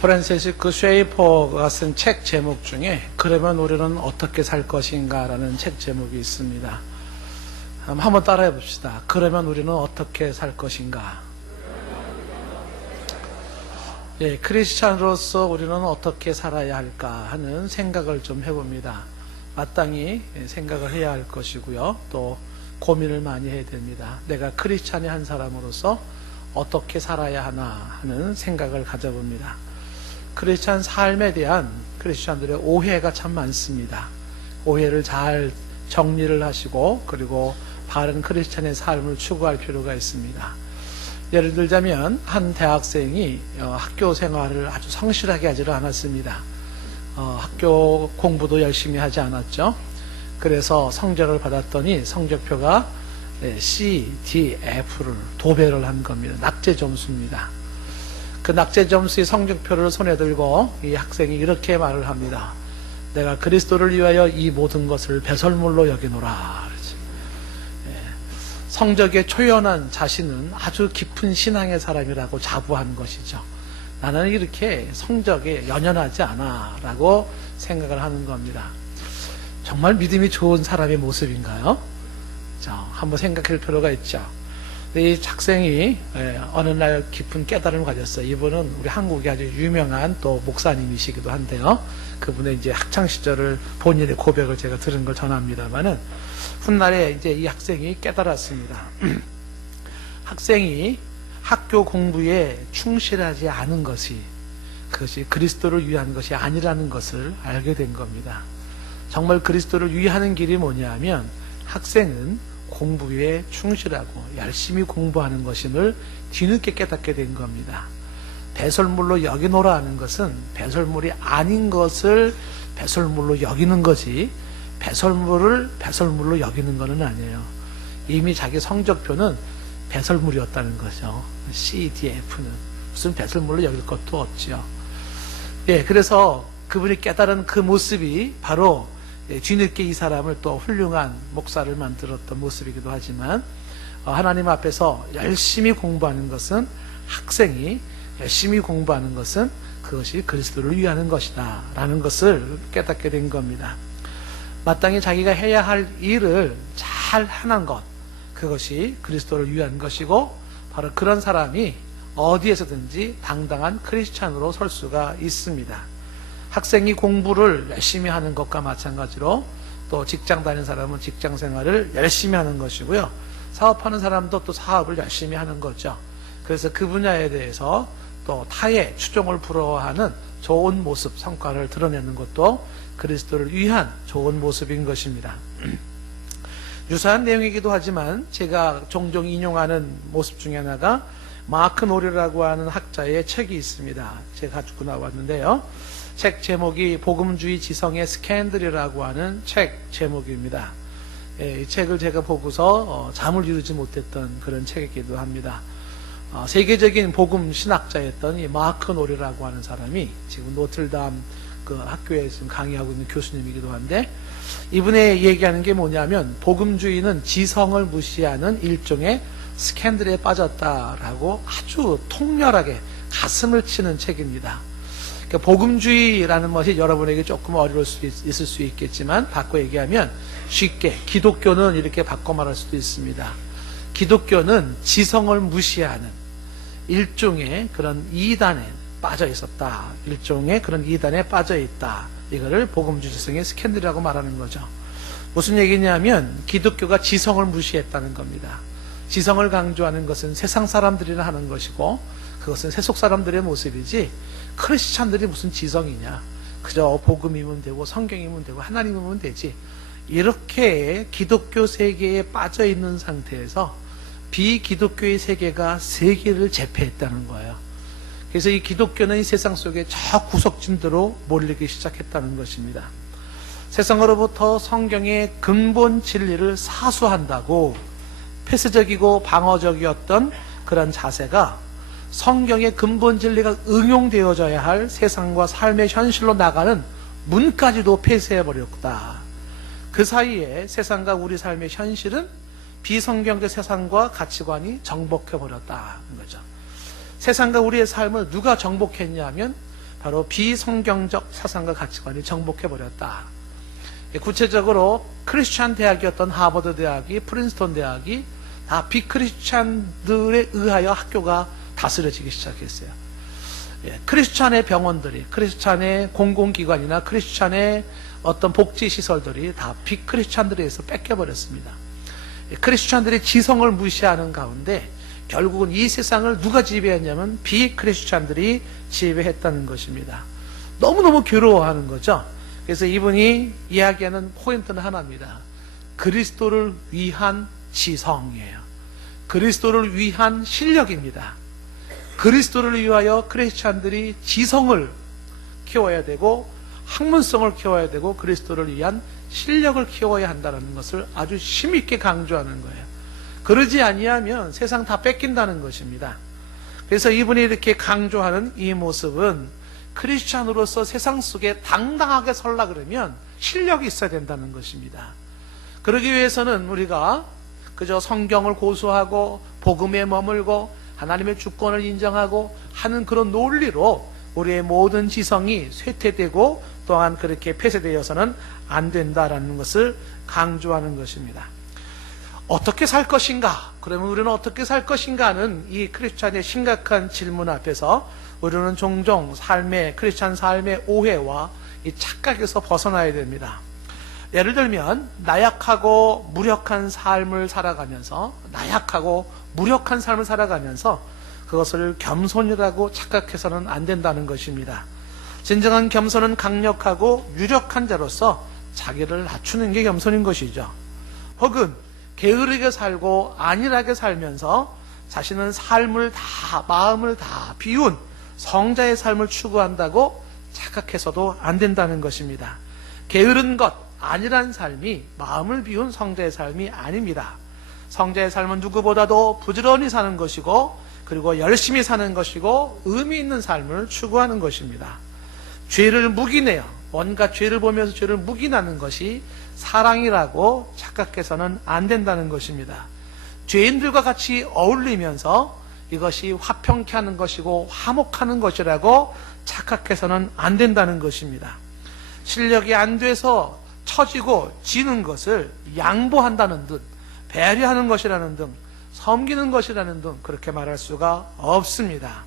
프란시스 쉐이퍼가 쓴 책 제목 중에 그러면 우리는 어떻게 살 것인가 라는 책 제목이 있습니다. 한번 따라해 봅시다. 그러면 우리는 어떻게 살 것인가. 예, 크리스찬으로서 우리는 어떻게 살아야 할까 하는 생각을 좀 해봅니다. 마땅히 생각을 해야 할 것이고요. 또 고민을 많이 해야 됩니다. 내가 크리스찬의 한 사람으로서 어떻게 살아야 하나 하는 생각을 가져봅니다. 크리스찬 삶에 대한 크리스찬들의 오해가 참 많습니다. 오해를 잘 정리를 하시고 그리고 바른 크리스찬의 삶을 추구할 필요가 있습니다. 예를 들자면 한 대학생이 학교 생활을 아주 성실하게 하지를 않았습니다. 학교 공부도 열심히 하지 않았죠. 그래서 성적을 받았더니 성적표가 C, D, F를 도배를 한 겁니다. 낙제 점수입니다. 그 낙제 점수의 성적표를 손에 들고 이 학생이 이렇게 말을 합니다. 내가 그리스도를 위하여 이 모든 것을 배설물로 여기노라. 성적에 초연한 자신은 아주 깊은 신앙의 사람이라고 자부한 것이죠. 나는 이렇게 성적에 연연하지 않아 라고 생각을 하는 겁니다. 정말 믿음이 좋은 사람의 모습인가요? 자, 한번 생각할 필요가 있죠. 이 학생이 어느 날 깊은 깨달음을 가졌어요. 이분은 우리 한국의 아주 유명한 또 목사님이시기도 한데요. 그분의 이제 학창 시절을 본인의 고백을 제가 들은 걸 전합니다만은 훗날에 이제 이 학생이 깨달았습니다. 학생이 학교 공부에 충실하지 않은 그것이 그리스도를 위한 것이 아니라는 것을 알게 된 겁니다. 정말 그리스도를 위하는 길이 뭐냐면 학생은 공부에 충실하고 열심히 공부하는 것임을 뒤늦게 깨닫게 된 겁니다. 배설물로 여기노라 하는 것은 배설물이 아닌 것을 배설물로 여기는 거지 배설물을 배설물로 여기는 것은 아니에요. 이미 자기 성적표는 배설물이었다는 거죠. C, D, F는 무슨 배설물로 여길 것도 없지요. 예, 그래서 그분이 깨달은 그 모습이 바로 뒤늦게 이 사람을 또 훌륭한 목사를 만들었던 모습이기도 하지만 하나님 앞에서 열심히 공부하는 것은 학생이 열심히 공부하는 것은 그것이 그리스도를 위하는 것이다 라는 것을 깨닫게 된 겁니다. 마땅히 자기가 해야 할 일을 잘 하는 것 그것이 그리스도를 위한 것이고 바로 그런 사람이 어디에서든지 당당한 크리스찬으로 설 수가 있습니다. 학생이 공부를 열심히 하는 것과 마찬가지로 또 직장 다니는 사람은 직장 생활을 열심히 하는 것이고요. 사업하는 사람도 또 사업을 열심히 하는 거죠. 그래서 그 분야에 대해서 또 타의 추종을 부러워하는 좋은 모습, 성과를 드러내는 것도 그리스도를 위한 좋은 모습인 것입니다. 유사한 내용이기도 하지만 제가 종종 인용하는 모습 중에 하나가 마크 노리라고 하는 학자의 책이 있습니다. 제가 가지고 나왔는데요. 책 제목이 복음주의 지성의 스캔들이라고 하는 책 제목입니다. 이 책을 제가 보고서 잠을 이루지 못했던 그런 책이기도 합니다. 세계적인 복음 신학자였던 이 마크 노리라고 하는 사람이 지금 노틀담 그 학교에 지금 강의하고 있는 교수님이기도 한데 이분의 얘기하는 게 뭐냐면 복음주의는 지성을 무시하는 일종의 스캔들에 빠졌다라고 아주 통렬하게 가슴을 치는 책입니다. 그러니까 복음주의라는 것이 여러분에게 조금 어려울 수 있을 수 있겠지만 바꿔 얘기하면 쉽게 기독교는 이렇게 바꿔 말할 수도 있습니다. 기독교는 지성을 무시하는 일종의 그런 이단에 빠져 있었다. 일종의 그런 이단에 빠져 있다. 이거를 복음주의 지성의 스캔들이라고 말하는 거죠. 무슨 얘기냐면 기독교가 지성을 무시했다는 겁니다. 지성을 강조하는 것은 세상 사람들이나 하는 것이고 그것은 세속 사람들의 모습이지 크리스찬들이 무슨 지성이냐. 그저 복음이면 되고 성경이면 되고 하나님이면 되지. 이렇게 기독교 세계에 빠져 있는 상태에서 비기독교의 세계가 세계를 제패했다는 거예요. 그래서 이 기독교는 이 세상 속에 저 구석진대로 몰리기 시작했다는 것입니다. 세상으로부터 성경의 근본 진리를 사수한다고 폐쇄적이고 방어적이었던 그런 자세가 성경의 근본 진리가 응용되어져야 할 세상과 삶의 현실로 나가는 문까지도 폐쇄해버렸다. 그 사이에 세상과 우리 삶의 현실은 비성경적 세상과 가치관이 정복해버렸다는 거죠. 세상과 우리의 삶을 누가 정복했냐면 바로 비성경적 사상과 가치관이 정복해버렸다. 구체적으로 크리스찬 대학이었던 하버드 대학이, 프린스턴 대학이 다 비크리스찬들에 의하여 학교가 다스려지기 시작했어요. 크리스찬의 병원들이, 크리스찬의 공공기관이나 크리스찬의 어떤 복지시설들이 다 비크리스찬들에 의해서 뺏겨버렸습니다. 크리스찬들이 지성을 무시하는 가운데 결국은 이 세상을 누가 지배했냐면 비크리스찬들이 지배했다는 것입니다. 너무너무 괴로워하는 거죠. 그래서 이분이 이야기하는 포인트는 하나입니다. 그리스도를 위한 지성이에요. 그리스도를 위한 실력입니다. 그리스도를 위하여 크리스찬들이 지성을 키워야 되고 학문성을 키워야 되고 그리스도를 위한 실력을 키워야 한다는 것을 아주 힘있게 강조하는 거예요. 그러지 아니하면 세상 다 뺏긴다는 것입니다. 그래서 이분이 이렇게 강조하는 이 모습은 크리스찬으로서 세상 속에 당당하게 설라 그러면 실력이 있어야 된다는 것입니다. 그러기 위해서는 우리가 그저 성경을 고수하고 복음에 머물고 하나님의 주권을 인정하고 하는 그런 논리로 우리의 모든 지성이 쇠퇴되고 또한 그렇게 폐쇄되어서는 안 된다라는 것을 강조하는 것입니다. 어떻게 살 것인가? 그러면 우리는 어떻게 살 것인가 하는 이 크리스찬의 심각한 질문 앞에서 우리는 종종 크리스찬 삶의 오해와 이 착각에서 벗어나야 됩니다. 예를 들면 나약하고 무력한 삶을 살아가면서 그것을 겸손이라고 착각해서는 안 된다는 것입니다. 진정한 겸손은 강력하고 유력한 자로서 자기를 낮추는 게 겸손인 것이죠. 혹은 게으르게 살고 안일하게 살면서 자신은 마음을 다 비운 성자의 삶을 추구한다고 착각해서도 안 된다는 것입니다. 게으른 것, 안일한 삶이 마음을 비운 성자의 삶이 아닙니다. 성자의 삶은 누구보다도 부지런히 사는 것이고 그리고 열심히 사는 것이고 의미 있는 삶을 추구하는 것입니다. 죄를 묵인해요. 온갖 죄를 보면서 죄를 묵인하는 것이 사랑이라고 착각해서는 안 된다는 것입니다. 죄인들과 같이 어울리면서 이것이 화평케 하는 것이고 화목하는 것이라고 착각해서는 안 된다는 것입니다. 실력이 안 돼서 처지고 지는 것을 양보한다는 듯, 배려하는 것이라는 등, 섬기는 것이라는 등 그렇게 말할 수가 없습니다.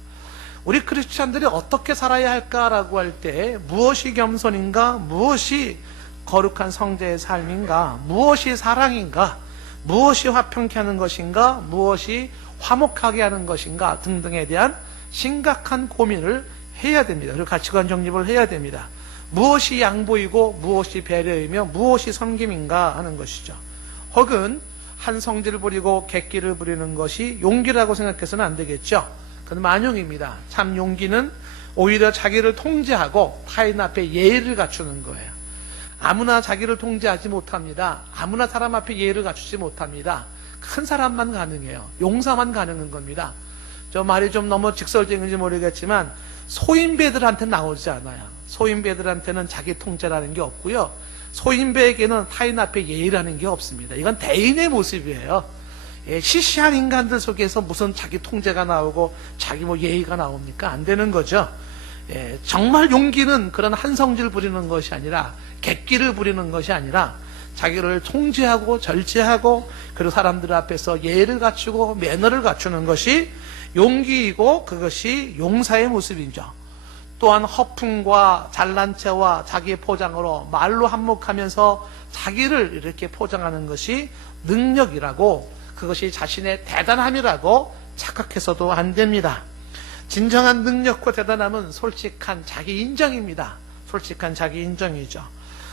우리 크리스찬들이 어떻게 살아야 할까라고 할 때 무엇이 겸손인가, 무엇이 거룩한 성자의 삶인가, 무엇이 사랑인가, 무엇이 화평케 하는 것인가, 무엇이 화목하게 하는 것인가 등등에 대한 심각한 고민을 해야 됩니다. 그리고 가치관 정립을 해야 됩니다. 무엇이 양보이고 무엇이 배려이며 무엇이 섬김인가 하는 것이죠. 혹은 한 성질을 부리고 객기를 부리는 것이 용기라고 생각해서는 안 되겠죠. 그건 만용입니다. 참 용기는 오히려 자기를 통제하고 타인 앞에 예의를 갖추는 거예요. 아무나 자기를 통제하지 못합니다. 아무나 사람 앞에 예의를 갖추지 못합니다. 큰 사람만 가능해요. 용사만 가능한 겁니다. 저 말이 좀 너무 직설적인지 모르겠지만 소인배들한테는 나오지 않아요. 소인배들한테는 자기 통제라는 게 없고요. 소인배에게는 타인 앞에 예의라는 게 없습니다. 이건 대인의 모습이에요. 시시한 인간들 속에서 무슨 자기 통제가 나오고 자기 예의가 나옵니까? 안 되는 거죠. 정말 용기는 그런 한성질 부리는 것이 아니라 객기를 부리는 것이 아니라 자기를 통제하고 절제하고 그리고 사람들 앞에서 예의를 갖추고 매너를 갖추는 것이 용기이고 그것이 용사의 모습이죠. 또한 허풍과 잘난 체와 자기의 포장으로 말로 한몫하면서 자기를 이렇게 포장하는 것이 능력이라고 그것이 자신의 대단함이라고 착각해서도 안 됩니다. 진정한 능력과 대단함은 솔직한 자기 인정입니다. 솔직한 자기 인정이죠.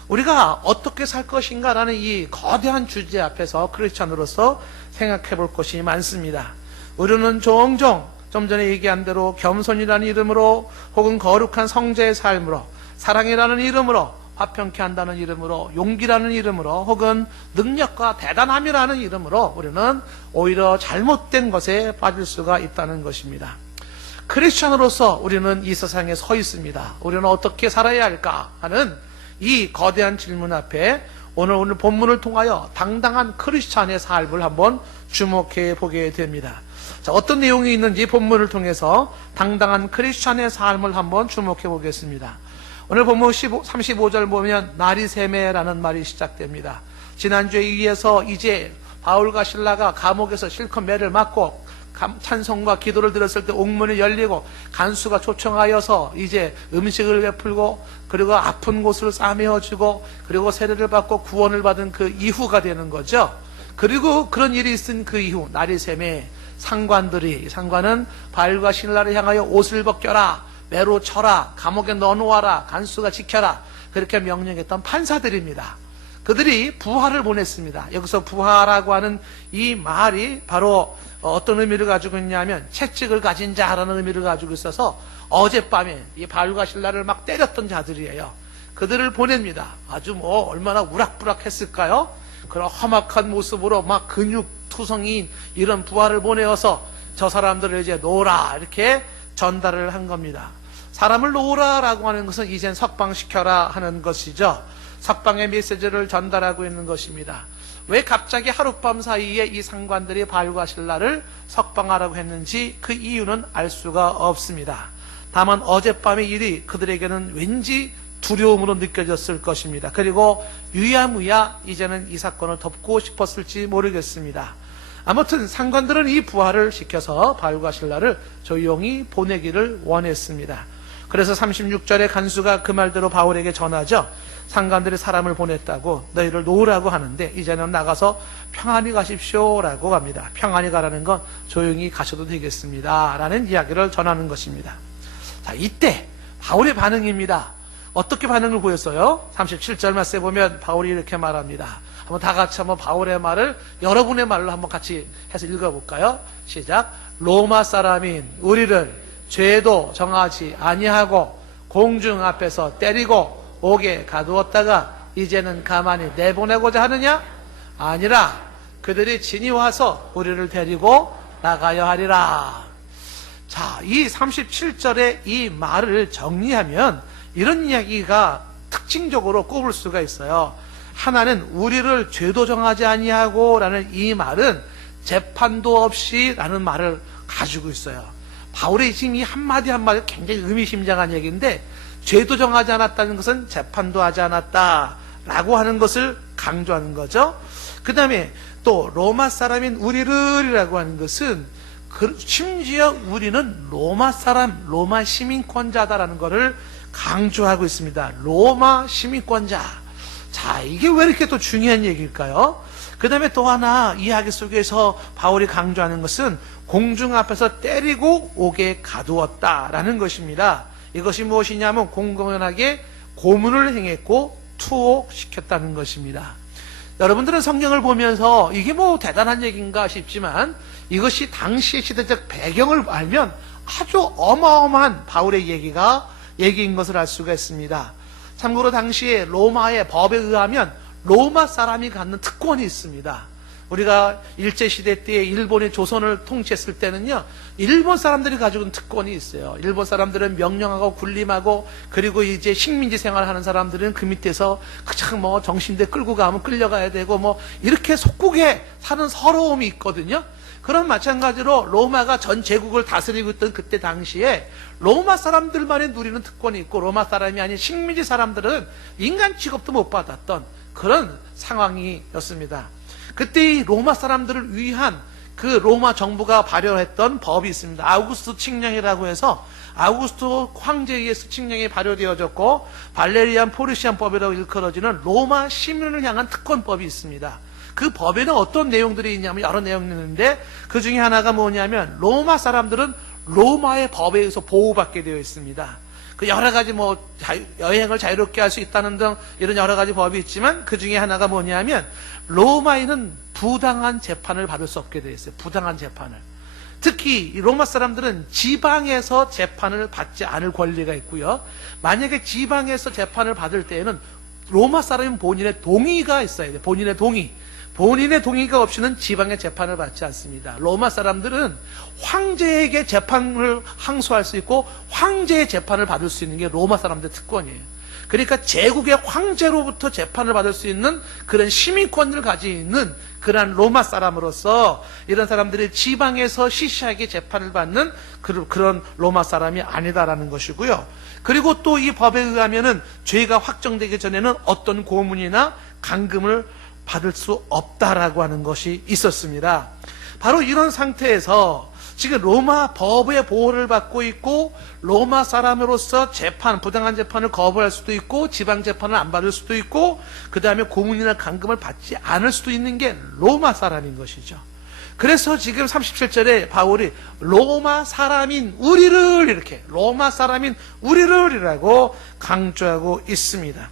우리가 어떻게 살 것인가라는 이 거대한 주제 앞에서 크리스찬으로서 생각해 볼 것이 많습니다. 우리는 종종 좀 전에 얘기한 대로 겸손이라는 이름으로 혹은 거룩한 성자의 삶으로 사랑이라는 이름으로 화평케 한다는 이름으로 용기라는 이름으로 혹은 능력과 대단함이라는 이름으로 우리는 오히려 잘못된 것에 빠질 수가 있다는 것입니다. 크리스찬으로서 우리는 이 세상에 서 있습니다. 우리는 어떻게 살아야 할까 하는 이 거대한 질문 앞에 오늘 본문을 통하여 당당한 크리스찬의 삶을 한번 주목해 보게 됩니다. 자, 어떤 내용이 있는지 본문을 통해서 당당한 크리스찬의 삶을 한번 주목해 보겠습니다. 오늘 본문 35절 보면 나리세메라는 말이 시작됩니다. 지난주에 의해서 이제 바울과 실라가 감옥에서 실컷 매를 맞고 찬송과 기도를 들었을 때 옥문이 열리고 간수가 초청하여서 이제 음식을 베풀고 그리고 아픈 곳을 싸매어주고 그리고 세례를 받고 구원을 받은 그 이후가 되는 거죠. 그리고 그런 일이 있은 그 이후 나리세메 상관은 바울과 실라를 향하여 옷을 벗겨라, 매로 쳐라, 감옥에 넣어놓아라, 간수가 지켜라, 그렇게 명령했던 판사들입니다. 그들이 부하를 보냈습니다. 여기서 부하라고 하는 이 말이 바로 어떤 의미를 가지고 있냐면 채찍을 가진 자라는 의미를 가지고 있어서 어젯밤에 이 바울과 실라를 막 때렸던 자들이에요. 그들을 보냅니다. 아주 얼마나 우락부락했을까요? 그런 험악한 모습으로 막 근육투성이인 이런 부하를 보내어서 저 사람들을 이제 놓으라 이렇게 전달을 한 겁니다. 사람을 놓으라라고 하는 것은 이젠 석방시켜라 하는 것이죠. 석방의 메시지를 전달하고 있는 것입니다. 왜 갑자기 하룻밤 사이에 이 상관들이 바울과 실라를 석방하라고 했는지 그 이유는 알 수가 없습니다. 다만 어젯밤의 일이 그들에게는 왠지 두려움으로 느껴졌을 것입니다. 그리고 유야무야 이제는 이 사건을 덮고 싶었을지 모르겠습니다. 아무튼 상관들은 이 부하를 시켜서 바울과 실라를 조용히 보내기를 원했습니다. 그래서 36절에 간수가 그 말대로 바울에게 전하죠. 상관들이 사람을 보냈다고 너희를 놓으라고 하는데 이제는 나가서 평안히 가십시오라고 합니다. 평안히 가라는 건 조용히 가셔도 되겠습니다 라는 이야기를 전하는 것입니다. 자, 이때 바울의 반응입니다. 어떻게 반응을 보였어요? 37절 말씀에 보면 바울이 이렇게 말합니다. 한번 다 같이 한번 바울의 말을 여러분의 말로 한번 같이 해서 읽어볼까요? 시작. 로마 사람인 우리를 죄도 정하지 아니하고 공중 앞에서 때리고 옥에 가두었다가 이제는 가만히 내보내고자 하느냐? 아니라 그들이 진이 와서 우리를 데리고 나가야 하리라. 자, 이 37절의 이 말을 정리하면 이런 이야기가 특징적으로 꼽을 수가 있어요. 하나는 우리를 죄도 정하지 아니하고 라는 이 말은 재판도 없이 라는 말을 가지고 있어요. 바울의 지금 이 한마디 한마디 굉장히 의미심장한 얘기인데 죄도 정하지 않았다는 것은 재판도 하지 않았다라고 하는 것을 강조하는 거죠. 그 다음에 또 로마 사람인 우리를이라고 하는 것은 심지어 우리는 로마 사람, 로마 시민권자다라는 것을 강조하고 있습니다. 로마 시민권자. 자, 이게 왜 이렇게 또 중요한 얘기일까요? 그 다음에 또 하나 이야기 속에서 바울이 강조하는 것은 공중 앞에서 때리고 옥에 가두었다라는 것입니다. 이것이 무엇이냐면 공공연하게 고문을 행했고 투옥시켰다는 것입니다. 여러분들은 성경을 보면서 이게 뭐 대단한 얘기인가 싶지만 이것이 당시의 시대적 배경을 알면 아주 어마어마한 바울의 얘기인 것을 알 수가 있습니다. 참고로 당시에 로마의 법에 의하면 로마 사람이 갖는 특권이 있습니다. 우리가 일제시대 때 일본이 조선을 통치했을 때는요, 일본 사람들이 가지고 있는 특권이 있어요. 일본 사람들은 명령하고 군림하고, 그리고 이제 식민지 생활하는 사람들은 그 밑에서 그냥 뭐 정신대 끌고 가면 끌려가야 되고, 뭐 이렇게 속국에 사는 서러움이 있거든요. 그런 마찬가지로 로마가 전 제국을 다스리고 있던 그때 당시에 로마 사람들만이 누리는 특권이 있고, 로마 사람이 아닌 식민지 사람들은 인간 취급도 못 받았던 그런 상황이었습니다. 그때 이 로마 사람들을 위한 그 로마 정부가 발효했던 법이 있습니다. 아우구스토 칙령이라고 해서 아우구스토 황제에 의해서 칙령이 발효되어졌고 발레리안 포르시안법이라고 일컬어지는 로마 시민을 향한 특권법이 있습니다. 그 법에는 어떤 내용들이 있냐면 여러 내용이 있는데 그 중에 하나가 뭐냐면 로마 사람들은 로마의 법에 의해서 보호받게 되어 있습니다. 그 여러 가지 뭐 여행을 자유롭게 할 수 있다는 등 이런 여러 가지 법이 있지만 그 중에 하나가 뭐냐면 로마인은 부당한 재판을 받을 수 없게 되어 있어요. 부당한 재판을. 특히 로마 사람들은 지방에서 재판을 받지 않을 권리가 있고요. 만약에 지방에서 재판을 받을 때에는 로마 사람은 본인의 동의가 있어야 돼요. 본인의 동의. 본인의 동의가 없이는 지방의 재판을 받지 않습니다. 로마 사람들은 황제에게 재판을 항소할 수 있고 황제의 재판을 받을 수 있는 게 로마 사람들의 특권이에요. 그러니까 제국의 황제로부터 재판을 받을 수 있는 그런 시민권을 가지고 있는 그러한 로마 사람으로서 이런 사람들이 지방에서 시시하게 재판을 받는 그런 로마 사람이 아니다라는 것이고요. 그리고 또 이 법에 의하면은 죄가 확정되기 전에는 어떤 고문이나 감금을 받을 수 없다라고 하는 것이 있었습니다. 바로 이런 상태에서 지금 로마 법의 보호를 받고 있고 로마 사람으로서 재판, 부당한 재판을 거부할 수도 있고 지방 재판을 안 받을 수도 있고 그 다음에 고문이나 감금을 받지 않을 수도 있는 게 로마 사람인 것이죠. 그래서 지금 37절에 바울이 로마 사람인 우리를 이렇게 로마 사람인 우리를 이라고 강조하고 있습니다.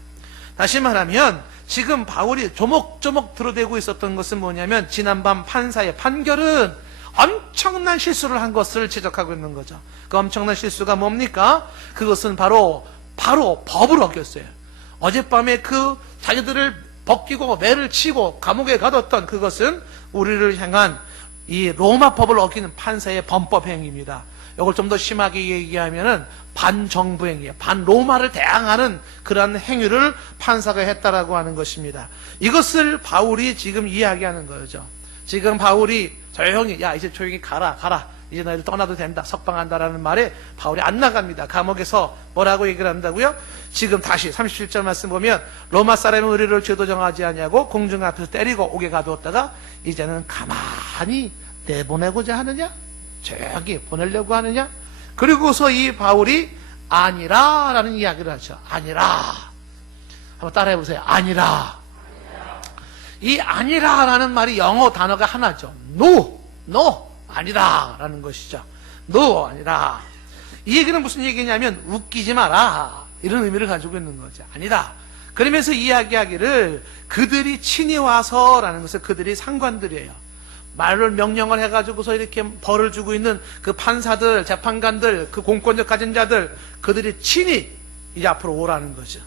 다시 말하면 지금 바울이 조목조목 들어대고 있었던 것은 뭐냐면 지난밤 판사의 판결은 엄청난 실수를 한 것을 지적하고 있는 거죠. 그 엄청난 실수가 뭡니까? 그것은 바로 법을 어겼어요. 어젯밤에 그 자기들을 벗기고 매를 치고 감옥에 가뒀던 그것은 우리를 향한 이 로마 법을 어기는 판사의 범법 행위입니다. 이걸 좀 더 심하게 얘기하면은 반정부 행위예요. 반로마를 대항하는 그런 행위를 판사가 했다라고 하는 것입니다. 이것을 바울이 지금 이야기하는 거죠. 지금 바울이 조용히 야 이제 조용히 가라 이제 너희들 떠나도 된다 석방한다라는 말에 바울이 안 나갑니다. 감옥에서 뭐라고 얘기를 한다고요? 지금 다시 37절 말씀 보면 로마 사람이 우리를 죄도 정하지 아니하고 공중 앞에서 때리고 옥에 가두었다가 이제는 가만히 내보내고자 하느냐? 저기 보내려고 하느냐? 그리고서 이 바울이 아니라 라는 이야기를 하죠. 아니라 한번 따라해 보세요. 아니라. 이 아니라라는 말이 영어 단어가 하나죠. no, 아니다라는 것이죠. no, 아니라. 이 얘기는 무슨 얘기냐면 웃기지 마라 이런 의미를 가지고 있는 거죠. 아니다. 그러면서 이야기하기를 그들이 친히 와서라는 것은 그들이 상관들이에요. 말을 명령을 해가지고서 이렇게 벌을 주고 있는 그 판사들, 재판관들, 그 공권력 가진 자들 그들이 친히 이제 앞으로 오라는 거죠.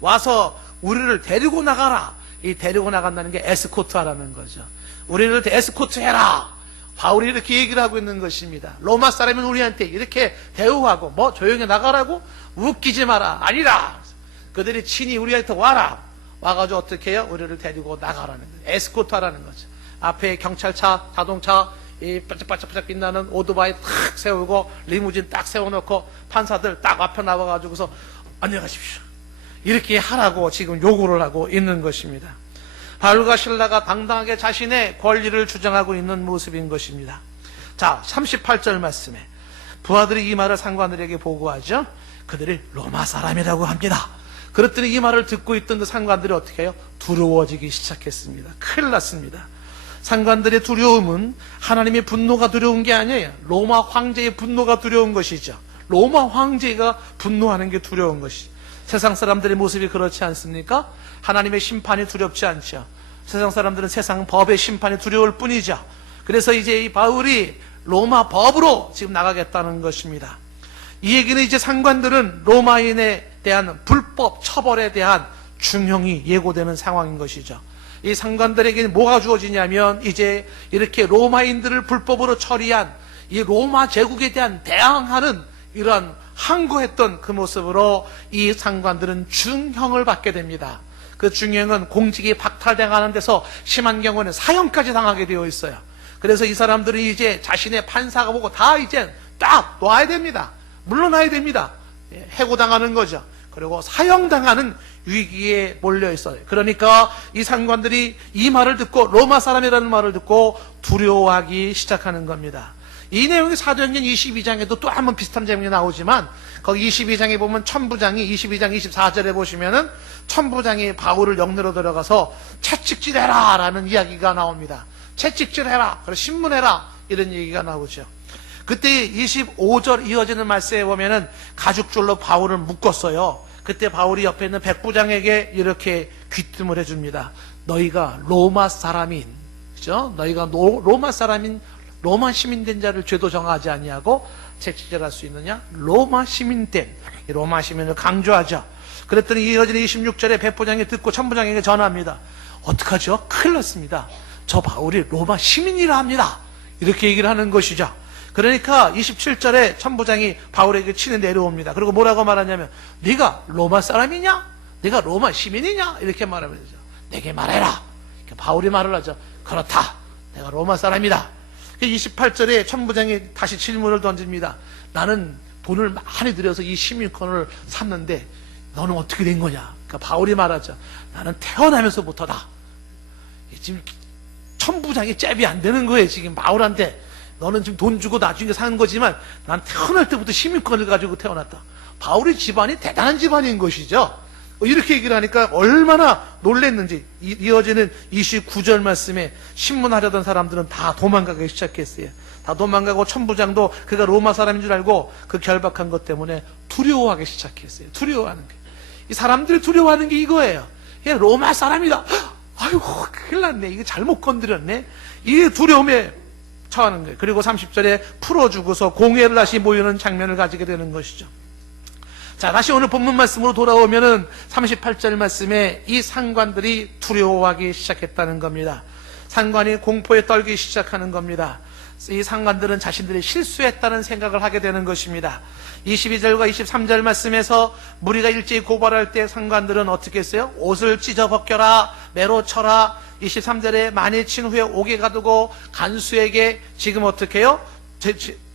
와서 우리를 데리고 나가라. 이 데리고 나간다는 게 에스코트하라는 거죠. 우리를 에스코트해라. 바울이 이렇게 얘기를 하고 있는 것입니다. 로마 사람은 우리한테 이렇게 대우하고 뭐 조용히 나가라고? 웃기지 마라. 아니라 그들이 친히 우리한테 와라. 와가지고 어떻게 해요? 우리를 데리고 나가라는 거죠. 에스코트하라는 거죠. 앞에 경찰차, 자동차, 이 반짝반짝 빛나는 오토바이 탁 세우고 리무진 딱 세워놓고 판사들 딱 앞에 나와가지고서 안녕하십시오. 이렇게 하라고 지금 요구를 하고 있는 것입니다. 바울과 실라가 당당하게 자신의 권리를 주장하고 있는 모습인 것입니다. 자, 38절 말씀에 부하들이 이 말을 상관들에게 보고하죠. 그들이 로마 사람이라고 합니다. 그랬더니 이 말을 듣고 있던 그 상관들이 어떻게 해요? 두려워지기 시작했습니다. 큰일 났습니다. 상관들의 두려움은 하나님의 분노가 두려운 게 아니에요. 로마 황제의 분노가 두려운 것이죠. 로마 황제가 분노하는 게 두려운 것이죠. 세상 사람들의 모습이 그렇지 않습니까? 하나님의 심판이 두렵지 않죠. 세상 사람들은 세상 법의 심판이 두려울 뿐이죠. 그래서 이제 이 바울이 로마 법으로 지금 나가겠다는 것입니다. 이 얘기는 이제 상관들은 로마인에 대한 불법 처벌에 대한 중형이 예고되는 상황인 것이죠. 이 상관들에게 뭐가 주어지냐면 이제 이렇게 로마인들을 불법으로 처리한 이 로마 제국에 대한 대항하는 이러한 항거했던 그 모습으로 이 상관들은 중형을 받게 됩니다. 그 중형은 공직이 박탈당하는 데서 심한 경우는 사형까지 당하게 되어 있어요. 그래서 이 사람들이 이제 자신의 판사가 보고 다 이제 딱 놔야 됩니다. 물러나야 됩니다. 해고당하는 거죠. 그리고 사형당하는 위기에 몰려 있어요. 그러니까 이 상관들이 이 말을 듣고 로마 사람이라는 말을 듣고 두려워하기 시작하는 겁니다. 이 내용이 사도행전 22장에도 또 한번 비슷한 제목이 나오지만 거기 22장에 보면 천부장이 22장 24절에 보시면은 천부장이 바울을 영내로 들어가서 채찍질해라 라는 이야기가 나옵니다. 채찍질해라, 그리고 신문해라 이런 얘기가 나오죠. 그때 25절 이어지는 말씀에 보면은 가죽줄로 바울을 묶었어요. 그때 바울이 옆에 있는 백부장에게 이렇게 귀뜸을 해줍니다. 너희가 로마 사람인, 그죠? 너희가 로마 사람인 로마 시민된 자를 죄도 정하지 아니하고 채찍질할 수 있느냐? 로마 시민된, 로마 시민을 강조하죠. 그랬더니 이어지는 26절에 백부장이 듣고 천부장에게 전합니다. 어떡하죠? 큰일 났습니다. 저 바울이 로마 시민이라 합니다. 이렇게 얘기를 하는 것이죠. 그러니까 27절에 천부장이 바울에게 친히 내려옵니다. 그리고 뭐라고 말하냐면, 네가 로마 사람이냐? 네가 로마 시민이냐? 이렇게 말하면 되죠. 내게 말해라. 바울이 말을 하죠. 그렇다. 내가 로마 사람이다. 28절에 천부장이 다시 질문을 던집니다. 나는 돈을 많이 들여서 이 시민권을 샀는데 너는 어떻게 된 거냐? 그러니까 바울이 말하죠. 나는 태어나면서부터다. 지금 천부장이 잽이 안 되는 거예요. 지금 바울한테. 너는 지금 돈 주고 나중에 사는 거지만 난 태어날 때부터 시민권을 가지고 태어났다. 바울의 집안이 대단한 집안인 것이죠. 이렇게 얘기를 하니까 얼마나 놀랬는지. 이어지는 29절 말씀에 신문하려던 사람들은 다 도망가기 시작했어요. 다 도망가고 천부장도 그가 로마 사람인 줄 알고 그 결박한 것 때문에 두려워하기 시작했어요. 두려워하는 게. 이 사람들이 두려워하는 게 이거예요. 얘 로마 사람이다. 아이고 큰일 났네. 이거 잘못 건드렸네. 이 두려움에 처하는 거예요. 그리고 30절에 풀어주고서 공회를 다시 모이는 장면을 가지게 되는 것이죠. 자, 다시 오늘 본문 말씀으로 돌아오면은 38절 말씀에 이 상관들이 두려워하기 시작했다는 겁니다. 상관이 공포에 떨기 시작하는 겁니다. 이 상관들은 자신들이 실수했다는 생각을 하게 되는 것입니다. 22절과 23절 말씀에서 무리가 일제히 고발할 때 상관들은 어떻게 했어요? 옷을 찢어 벗겨라, 매로 쳐라. 23절에 많이 친 후에 옥에 가두고 간수에게 지금 어떻게 해요?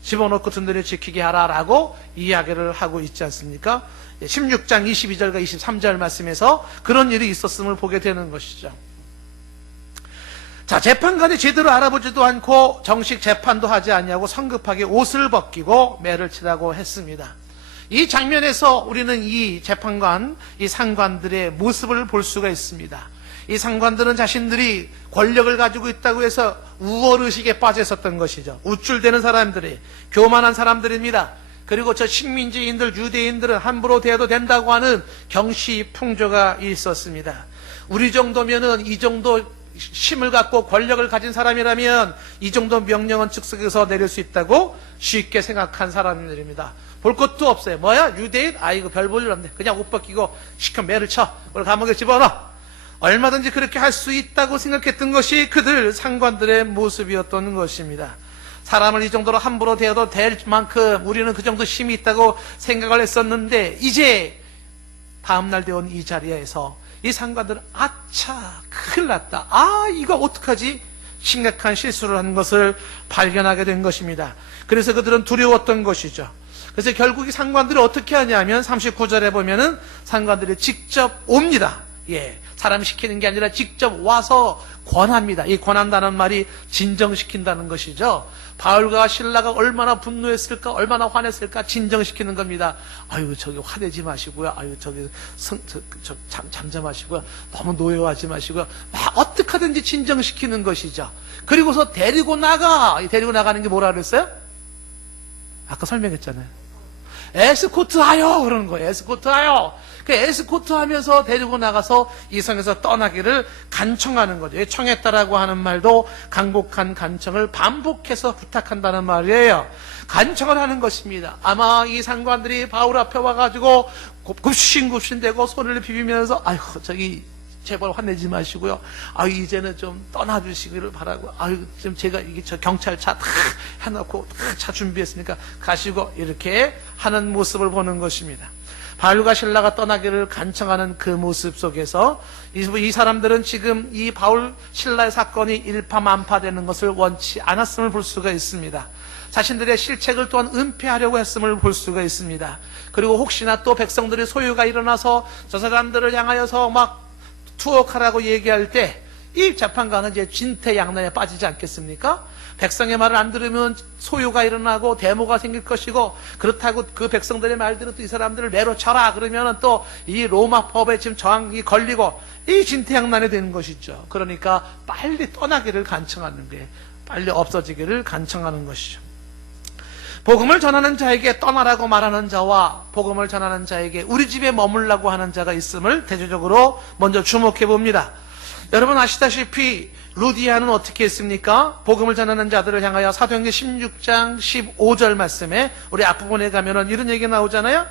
집어넣고 든든히 지키게 하라라고 이야기를 하고 있지 않습니까? 16장 22절과 23절 말씀에서 그런 일이 있었음을 보게 되는 것이죠. 자, 재판관이 제대로 알아보지도 않고 정식 재판도 하지 아니하고 성급하게 옷을 벗기고 매를 치라고 했습니다. 이 장면에서 우리는 이 재판관, 이 상관들의 모습을 볼 수가 있습니다. 이 상관들은 자신들이 권력을 가지고 있다고 해서 우월의식에 빠져 있었던 것이죠. 우쭐대는 사람들이, 교만한 사람들입니다. 그리고 저 식민지인들, 유대인들은 함부로 대해도 된다고 하는 경시 풍조가 있었습니다. 우리 정도면은 이 정도 힘을 갖고 권력을 가진 사람이라면 이 정도 명령은 즉석에서 내릴 수 있다고 쉽게 생각한 사람들입니다. 볼 것도 없어요. 뭐야? 유대인? 아이고 별 볼 일 없네. 그냥 옷 벗기고 시켜 매를 쳐. 오늘 감옥에 집어넣어. 얼마든지 그렇게 할 수 있다고 생각했던 것이 그들 상관들의 모습이었던 것입니다. 사람을 이 정도로 함부로 대해도 될 만큼 우리는 그 정도 힘이 있다고 생각을 했었는데 이제 다음날 되온 이 자리에서 이 상관들은 아차 큰일 났다. 아 이거 어떡하지? 심각한 실수를 한 것을 발견하게 된 것입니다. 그래서 그들은 두려웠던 것이죠. 그래서 결국 이 상관들이 어떻게 하냐면 39절에 보면은 상관들이 직접 옵니다. 예, 사람 시키는 게 아니라 직접 와서 권합니다. 이 권한다는 말이 진정시킨다는 것이죠. 바울과 신라가 얼마나 분노했을까, 얼마나 화냈을까 진정시키는 겁니다. 아유 저기 화내지 마시고요. 아유 저기 잠잠하시고요. 너무 노여워하지 마시고요. 막 어떻게 하든지 진정시키는 것이죠. 그리고서 데리고 나가는 게 뭐라 그랬어요? 아까 설명했잖아요. 에스코트하여 그러는 거예요. 에스코트하여. 그 에스코트 하면서 데리고 나가서 이 성에서 떠나기를 간청하는 거죠. 청했다라고 하는 말도 강복한 간청을 반복해서 부탁한다는 말이에요. 간청을 하는 것입니다. 아마 이 상관들이 바울 앞에 와가지고 굽신굽신대고 손을 비비면서 아유 저기 제발 화내지 마시고요. 아유 이제는 좀 떠나주시기를 바라고. 아유 지금 제가 이게 저 경찰차 다 해놓고 차 준비했으니까 가시고 이렇게 하는 모습을 보는 것입니다. 바울과 신라가 떠나기를 간청하는 그 모습 속에서 이 사람들은 지금 이 바울 신라의 사건이 일파만파되는 것을 원치 않았음을 볼 수가 있습니다. 자신들의 실책을 또한 은폐하려고 했음을 볼 수가 있습니다. 그리고 혹시나 또 백성들의 소유가 일어나서 저 사람들을 향하여서 막 투옥하라고 얘기할 때 이 재판관은 이제 진퇴양난에 빠지지 않겠습니까? 백성의 말을 안 들으면 소유가 일어나고 데모가 생길 것이고 그렇다고 그 백성들의 말대로 또 이 사람들을 매로 쳐라 그러면은 또 이 로마 법에 지금 저항이 걸리고 이 진퇴양난이 되는 것이죠. 그러니까 빨리 떠나기를 간청하는 게 빨리 없어지기를 간청하는 것이죠. 복음을 전하는 자에게 떠나라고 말하는 자와 복음을 전하는 자에게 우리 집에 머물라고 하는 자가 있음을 대조적으로 먼저 주목해 봅니다. 여러분 아시다시피 루디아는 어떻게 했습니까? 복음을 전하는 자들을 향하여 사도행전 16장 15절 말씀에 우리 앞부분에 가면은 이런 얘기가 나오잖아요.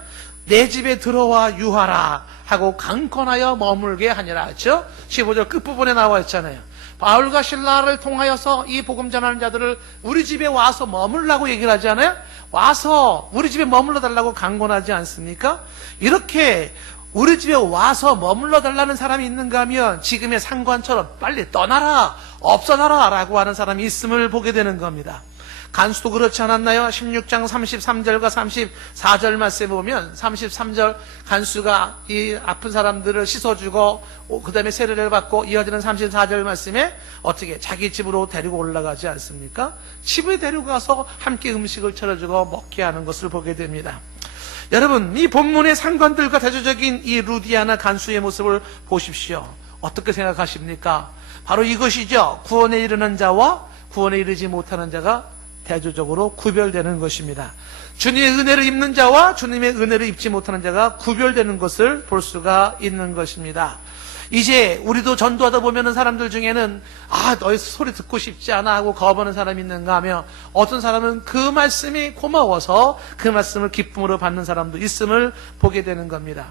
내 집에 들어와 유하라 하고 강권하여 머물게 하니라. 그렇죠? 15절 끝부분에 나와 있잖아요. 바울과 실라를 통하여서 이 복음 전하는 자들을 우리 집에 와서 머물라고 얘기를 하잖아요. 와서 우리 집에 머물러 달라고 강권하지 않습니까? 이렇게 우리 집에 와서 머물러 달라는 사람이 있는가 하면 지금의 상관처럼 빨리 떠나라, 없어져라 라고 하는 사람이 있음을 보게 되는 겁니다. 간수도 그렇지 않았나요? 16장 33절과 34절 말씀에 보면 33절 간수가 이 아픈 사람들을 씻어주고 그 다음에 세례를 받고 이어지는 34절 말씀에 어떻게 자기 집으로 데리고 올라가지 않습니까? 집에 데려가서 함께 음식을 차려주고 먹게 하는 것을 보게 됩니다. 여러분, 이 본문의 상관들과 대조적인 이 루디아나 간수의 모습을 보십시오. 어떻게 생각하십니까? 바로 이것이죠. 구원에 이르는 자와 구원에 이르지 못하는 자가 대조적으로 구별되는 것입니다. 주님의 은혜를 입는 자와 주님의 은혜를 입지 못하는 자가 구별되는 것을 볼 수가 있는 것입니다. 이제 우리도 전도하다 보면은 사람들 중에는 너희 소리 듣고 싶지 않아 하고 거부하는 사람이 있는가 하며 어떤 사람은 그 말씀이 고마워서 그 말씀을 기쁨으로 받는 사람도 있음을 보게 되는 겁니다.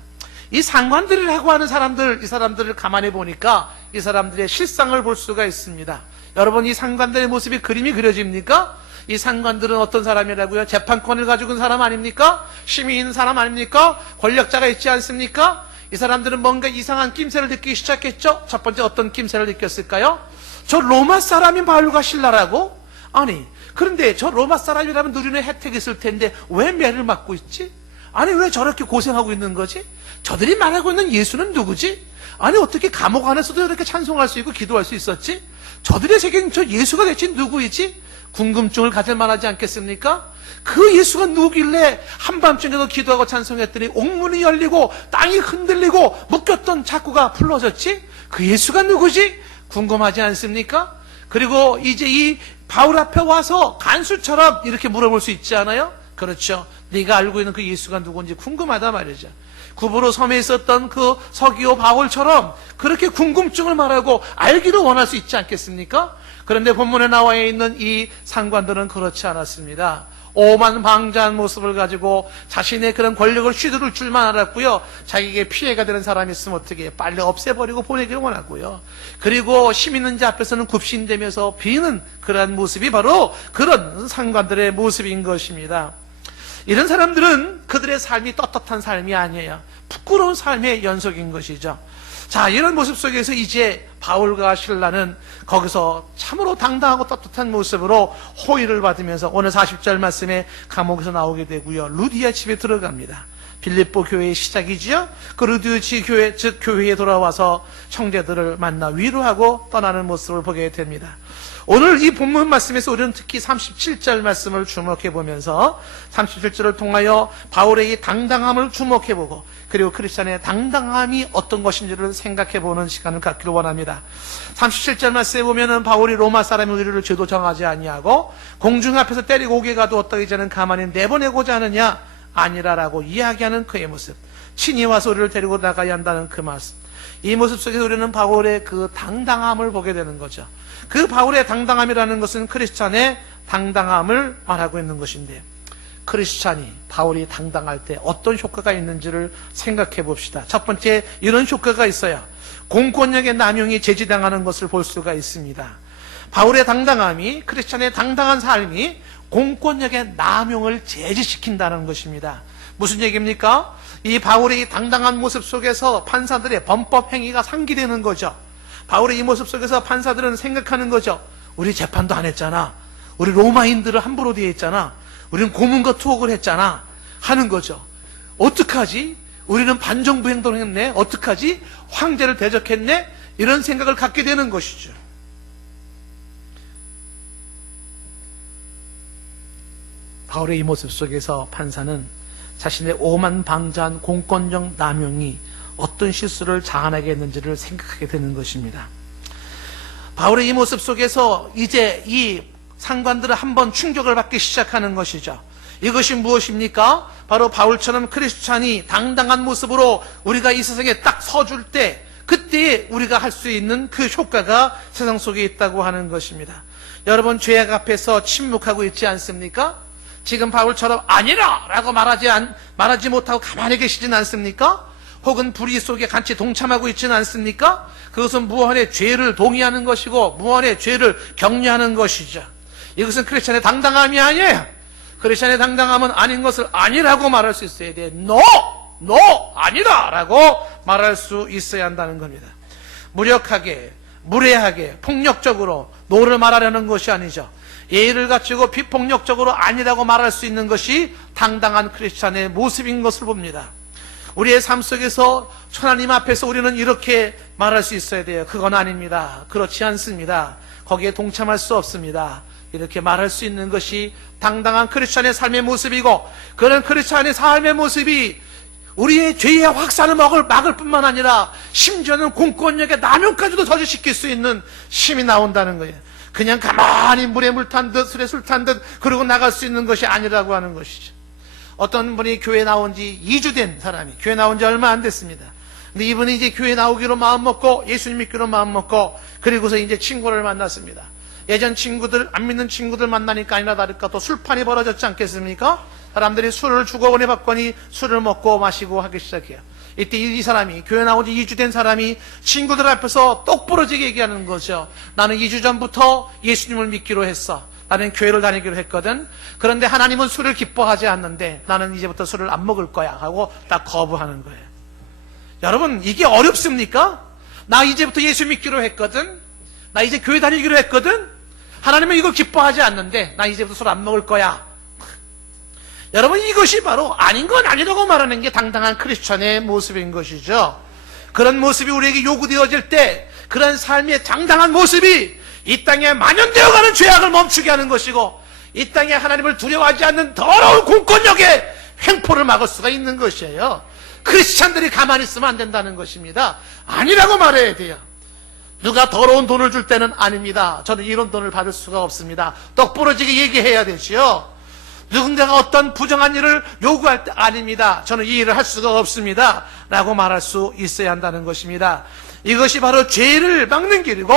이 상관들이라고 하는 사람들, 이 사람들을 가만히 보니까 이 사람들의 실상을 볼 수가 있습니다. 여러분, 이 상관들의 모습이 그림이 그려집니까? 이 상관들은 어떤 사람이라고요? 재판권을 가지고 있는 사람 아닙니까? 힘이 있는 사람 아닙니까? 권력자가 있지 않습니까? 이 사람들은 뭔가 이상한 낌새를 느끼기 시작했죠? 첫 번째 어떤 낌새를 느꼈을까요? 저 로마 사람인 바울과 실라라고? 아니, 그런데 저 로마 사람이라면 누리는 혜택이 있을 텐데 왜 매를 맞고 있지? 아니, 왜 저렇게 고생하고 있는 거지? 저들이 말하고 있는 예수는 누구지? 아니, 어떻게 감옥 안에서도 이렇게 찬송할 수 있고 기도할 수 있었지? 저들의 세계는 저 예수가 대체 누구이지? 궁금증을 가질 만하지 않겠습니까? 그 예수가 누구길래 한밤중에도 기도하고 찬송했더니 옥문이 열리고 땅이 흔들리고 묶였던 자꾸가 풀어졌지? 그 예수가 누구지? 궁금하지 않습니까? 그리고 이제 이 바울 앞에 와서 간수처럼 이렇게 물어볼 수 있지 않아요? 그렇죠. 네가 알고 있는 그 예수가 누군지 궁금하다 말이죠. 구브로 섬에 있었던 그 서기오 바울처럼 그렇게 궁금증을 말하고 알기를 원할 수 있지 않겠습니까? 그런데 본문에 나와 있는 이 상관들은 그렇지 않았습니다. 오만방자한 모습을 가지고 자신의 그런 권력을 휘두를 줄만 알았고요. 자기에게 피해가 되는 사람이 있으면 어떻게 빨리 없애버리고 보내기를 원하고요. 그리고 힘 있는 자 앞에서는 굽신대면서 비는 그러한 모습이 바로 그런 상관들의 모습인 것입니다. 이런 사람들은 그들의 삶이 떳떳한 삶이 아니에요. 부끄러운 삶의 연속인 것이죠. 자, 이런 모습 속에서 이제 바울과 실라는 거기서 참으로 당당하고 떳떳한 모습으로 호의를 받으면서 오늘 40절 말씀에 감옥에서 나오게 되고요. 루디아 집에 들어갑니다. 빌립보 교회의 시작이지요. 그 루디아 교회, 즉 교회에 돌아와서 형제들을 만나 위로하고 떠나는 모습을 보게 됩니다. 오늘 이 본문 말씀에서 우리는 특히 37절 말씀을 주목해 보면서 37절을 통하여 바울의 이 당당함을 주목해 보고 그리고 크리스찬의 당당함이 어떤 것인지를 생각해 보는 시간을 갖기를 원합니다. 37절 말씀에 보면은 바울이 로마 사람이 우리를 죄도 정하지 아니하고 공중 앞에서 때리고 오게 가도 어떠 이제는 가만히 내보내고자 하느냐? 아니라라고 이야기하는 그의 모습, 친히 와서 우리를 데리고 나가야 한다는 그 말씀, 이 모습 속에서 우리는 바울의 그 당당함을 보게 되는 거죠. 그 바울의 당당함이라는 것은 크리스찬의 당당함을 말하고 있는 것인데, 크리스찬이 바울이 당당할 때 어떤 효과가 있는지를 생각해 봅시다. 첫 번째, 이런 효과가 있어요. 공권력의 남용이 제지당하는 것을 볼 수가 있습니다. 바울의 당당함이, 크리스찬의 당당한 삶이 공권력의 남용을 제지시킨다는 것입니다. 무슨 얘기입니까? 이 바울의 당당한 모습 속에서 판사들의 범법 행위가 상기되는 거죠. 바울의 이 모습 속에서 판사들은 생각하는 거죠. 우리 재판도 안 했잖아. 우리 로마인들을 함부로 대했잖아. 우리는 고문과 투옥을 했잖아. 하는 거죠. 어떡하지? 우리는 반정부 행동을 했네. 어떡하지? 황제를 대적했네. 이런 생각을 갖게 되는 것이죠. 바울의 이 모습 속에서 판사는 자신의 오만방자한 공권력 남용이 어떤 실수를 자아내게 했는지를 생각하게 되는 것입니다. 바울의 이 모습 속에서 이제 이 상관들은 한번 충격을 받기 시작하는 것이죠. 이것이 무엇입니까? 바로 바울처럼 크리스찬이 당당한 모습으로 우리가 이 세상에 딱 서줄 때, 그때 우리가 할 수 있는 그 효과가 세상 속에 있다고 하는 것입니다. 여러분, 죄악 앞에서 침묵하고 있지 않습니까? 지금 바울처럼 아니라! 라고 말하지 못하고 가만히 계시진 않습니까? 혹은 불의 속에 같이 동참하고 있지는 않습니까? 그것은 무한의 죄를 동의하는 것이고 무한의 죄를 격려하는 것이죠. 이것은 크리스찬의 당당함이 아니에요. 크리스찬의 당당함은 아닌 것을 아니라고 말할 수 있어야 돼요. No, 아니다 라고 말할 수 있어야 한다는 겁니다. 무력하게, 무례하게, 폭력적으로 노를 말하려는 것이 아니죠. 예의를 갖추고 비폭력적으로 아니라고 말할 수 있는 것이 당당한 크리스찬의 모습인 것을 봅니다. 우리의 삶 속에서 하나님 앞에서 우리는 이렇게 말할 수 있어야 돼요. 그건 아닙니다. 그렇지 않습니다. 거기에 동참할 수 없습니다. 이렇게 말할 수 있는 것이 당당한 크리스찬의 삶의 모습이고, 그런 크리스찬의 삶의 모습이 우리의 죄의 확산을 막을 뿐만 아니라 심지어는 공권력의 남용까지도 저지시킬 수 있는 힘이 나온다는 거예요. 그냥 가만히 물에 물 탄 듯 술에 술 탄 듯 그러고 나갈 수 있는 것이 아니라고 하는 것이죠. 어떤 분이 교회 나온 지 2주 된 사람이 교회 나온 지 얼마 안 됐습니다. 근데 이분이 이제 교회 나오기로 마음먹고 예수님 믿기로 마음먹고 그리고서 이제 친구를 만났습니다. 예전 친구들, 안 믿는 친구들 만나니까 아니나 다를까 또 술판이 벌어졌지 않겠습니까? 사람들이 술을 주거니 받거니 술을 먹고 마시고 하기 시작해요. 이때 이 사람이, 교회 나온 지 2주 된 사람이 친구들 앞에서 똑부러지게 얘기하는 거죠. 나는 2주 전부터 예수님을 믿기로 했어. 나는 교회를 다니기로 했거든. 그런데 하나님은 술을 기뻐하지 않는데 나는 이제부터 술을 안 먹을 거야 하고 딱 거부하는 거예요. 여러분, 이게 어렵습니까? 나 이제부터 예수 믿기로 했거든. 나 이제 교회 다니기로 했거든. 하나님은 이거 기뻐하지 않는데 나 이제부터 술 안 먹을 거야. 여러분, 이것이 바로 아닌 건 아니라고 말하는 게 당당한 크리스찬의 모습인 것이죠. 그런 모습이 우리에게 요구되어질 때 그런 삶의 당당한 모습이 이 땅에 만연되어가는 죄악을 멈추게 하는 것이고 이 땅에 하나님을 두려워하지 않는 더러운 공권력의 횡포를 막을 수가 있는 것이에요. 크리스찬들이 가만히 있으면 안 된다는 것입니다. 아니라고 말해야 돼요. 누가 더러운 돈을 줄 때는 아닙니다. 저는 이런 돈을 받을 수가 없습니다. 똑부러지게 얘기해야 되지요. 누군가가 어떤 부정한 일을 요구할 때 아닙니다. 저는 이 일을 할 수가 없습니다. 라고 말할 수 있어야 한다는 것입니다. 이것이 바로 죄를 막는 길이고